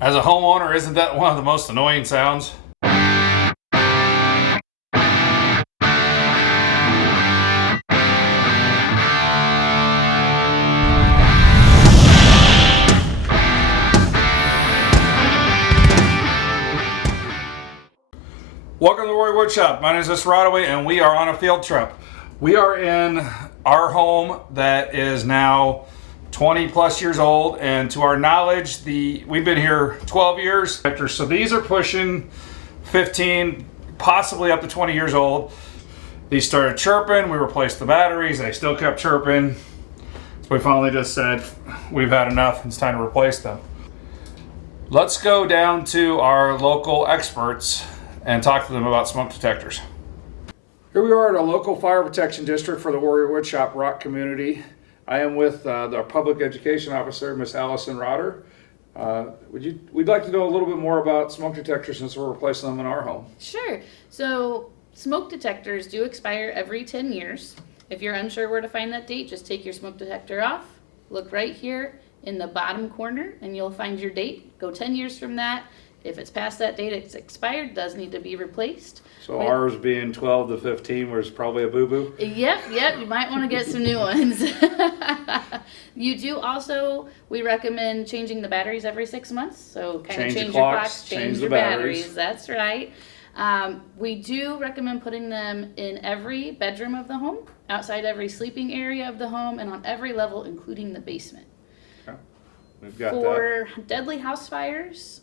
As a homeowner, isn't that one of the most annoying sounds? Welcome to the Roy Woodshop. My name is Mr. Rodaway and we are on a field trip. We are in our home that is now 20 plus years old, and to our knowledge, we've been here 12 years. So these are pushing 15, possibly up to 20 years old. These started chirping, we replaced the batteries, they still kept chirping. So we finally just said, we've had enough, it's time to replace them. Let's go down to our local experts and talk to them about smoke detectors. Here we are at a local fire protection district for the Warrior Woodshop Rock community. I am with our public education officer, Miss Allison Rotter. We'd like to know a little bit more about smoke detectors since we're replacing them in our home. Sure. So smoke detectors do expire every 10 years. If you're unsure where to find that date, just take your smoke detector off, look right here in the bottom corner, and you'll find your date. Go 10 years from that. If it's past that date, it's expired, does need to be replaced. So ours being 12 to 15 was probably a boo-boo? Yep, you might want to get some new ones. You do also, we recommend changing the batteries every 6 months. So kind of change your clocks, change your batteries. That's right. We do recommend putting them in every bedroom of the home, outside every sleeping area of the home, and on every level, including the basement. Okay. We've got For deadly house fires,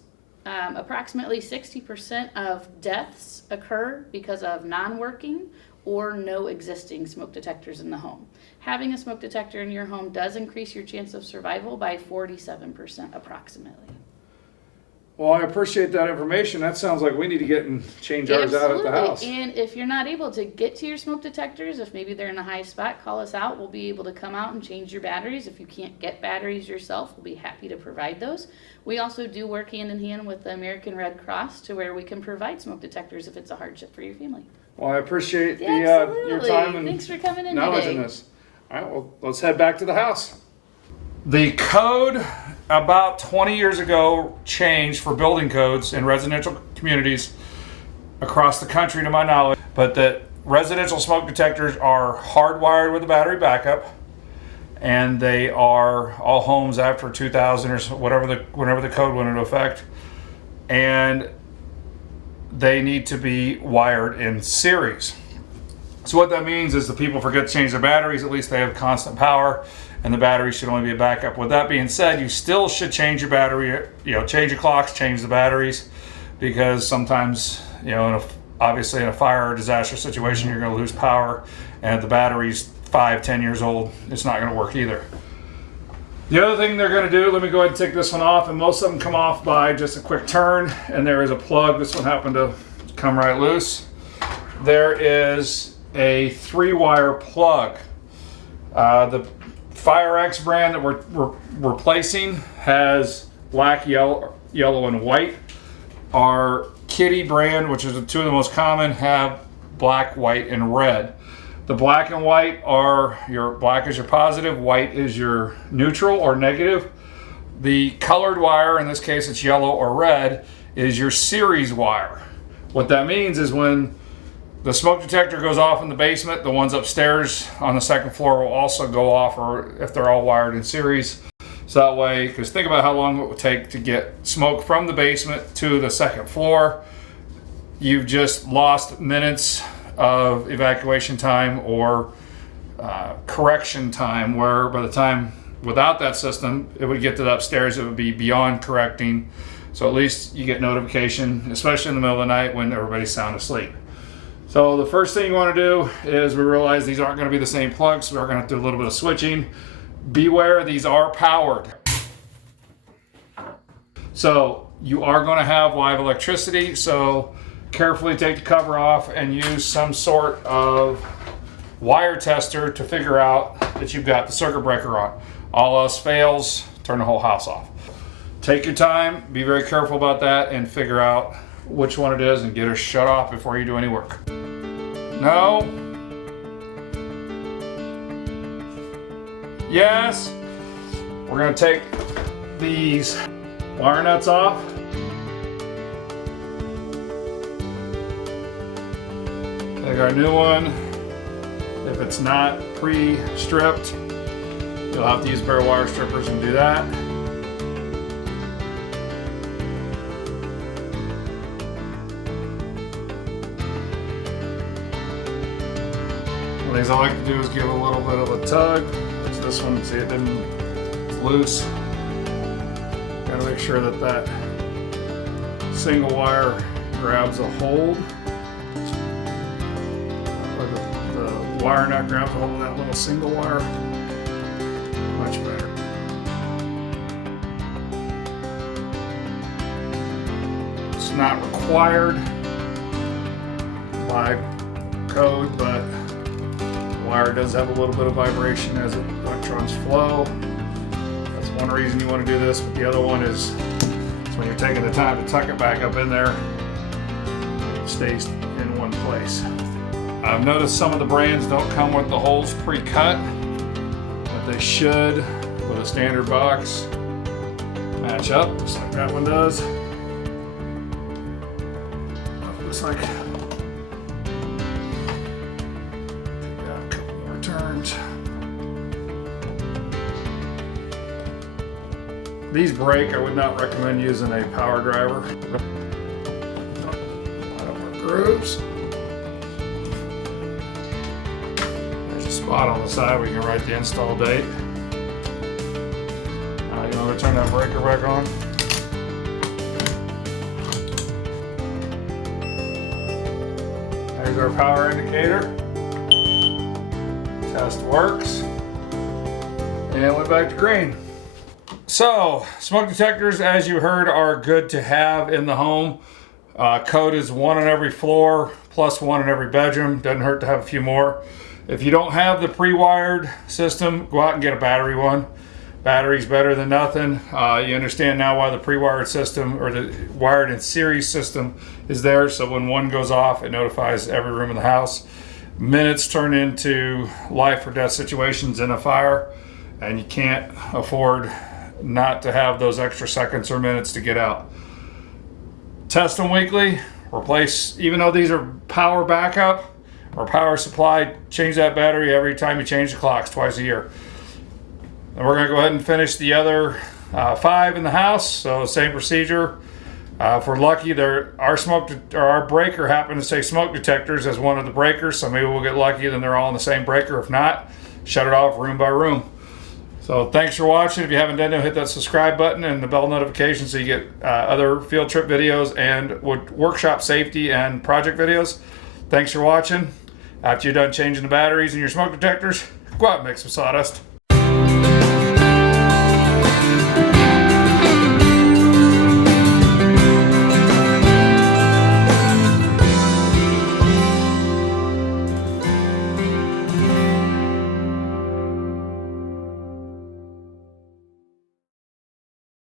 approximately 60% of deaths occur because of non-working or no existing smoke detectors in the home. Having a smoke detector in your home does increase your chance of survival by 47% approximately. Well, I appreciate that information. That sounds like we need to get and change ours out at the house. And if you're not able to get to your smoke detectors, if maybe they're in a high spot, call us out. We'll be able to come out and change your batteries. If you can't get batteries yourself, we'll be happy to provide those. We also do work hand in hand with the American Red Cross to where we can provide smoke detectors if it's a hardship for your family. Well, I appreciate your Absolutely. time and Thanks for coming in knowledge today. in this. All right, well, let's head back to the house. The code about 20 years ago changed for building codes in residential communities across the country, to my knowledge, but that residential smoke detectors are hardwired with a battery backup, and they are all homes after 2000 or whenever the code went into effect, and they need to be wired in series. So what that means is the people forget to change their batteries, at least they have constant power, and the battery should only be a backup. With that being said, you still should change your battery, change your clocks, change the batteries, because sometimes, obviously in a fire or disaster situation, you're gonna lose power, and if the battery's 5-10 years old, it's not gonna work either. The other thing they're gonna do, let me go ahead and take this one off, and most of them come off by just a quick turn, and there is a plug. This one happened to come right loose. There is a 3-wire plug. The FireX brand that we're replacing has black, yellow, and white. Our Kidde brand, which is the two of the most common, have black, white, and red. The black and white are black is your positive, white is your neutral or negative. The colored wire, in this case it's yellow or red, is your series wire. What that means is when the smoke detector goes off in the basement, the ones upstairs on the second floor will also go off, or if they're all wired in series. So that way, because think about how long it would take to get smoke from the basement to the second floor. You've just lost minutes of evacuation time or correction time, where by the time without that system, it would get to the upstairs, it would be beyond correcting. So at least you get notification, especially in the middle of the night when everybody's sound asleep. So the first thing you want to do is, we realize these aren't going to be the same plugs, so we're going to have to do a little bit of switching. Beware, these are powered. So you are going to have live electricity, so carefully take the cover off and use some sort of wire tester to figure out that you've got the circuit breaker on. All else fails, turn the whole house off. Take your time, be very careful about that, and figure out which one it is and get her shut off before you do any work. No. Yes. We're going to take these Wire nuts off. Take our new one. If it's not pre-stripped, you'll have to use bare wire strippers and do that. One of the things I like to do is give a little bit of a tug. It's this one, see it's loose. Gotta make sure that that single wire grabs a hold. Or the wire nut grabs a hold of that little single wire. Much better. It's not required by code, but the wire does have a little bit of vibration as electrons flow. That's one reason you want to do this, but the other one is when you're taking the time to tuck it back up in there, it stays in one place. I've noticed some of the brands don't come with the holes pre-cut, but they should with a standard box. Match up, just like that one does. Looks like a couple more turns. These break. I would not recommend using a power driver. Light up our grooves. There's a spot on the side where you can write the install date. You want to turn that breaker back on? There's our power indicator. Test works. And it went back to green. So, smoke detectors, as you heard, are good to have in the home. Code is 1 on every floor, plus 1 in every bedroom. Doesn't hurt to have a few more. If you don't have the pre-wired system, go out and get a battery one. Battery's better than nothing. You understand now why the pre-wired system or the wired in series system is there. So when one goes off, it notifies every room in the house. Minutes turn into life or death situations in a fire, and you can't afford not to have those extra seconds or minutes to get out. Test them weekly. Replace, even though these are power backup or power supply, change that battery every time you change the clocks, twice a year. And we're going to go ahead and finish the other 5 in the house. So same procedure. If we're lucky, our breaker happened to say smoke detectors as one of the breakers. So maybe we'll get lucky, then they're all in the same breaker. If not, shut it off room by room. So thanks for watching. If you haven't done it, hit that subscribe button and the bell notification so you get other field trip videos and workshop safety and project videos. Thanks for watching. After you're done changing the batteries in your smoke detectors, go out and make some sawdust.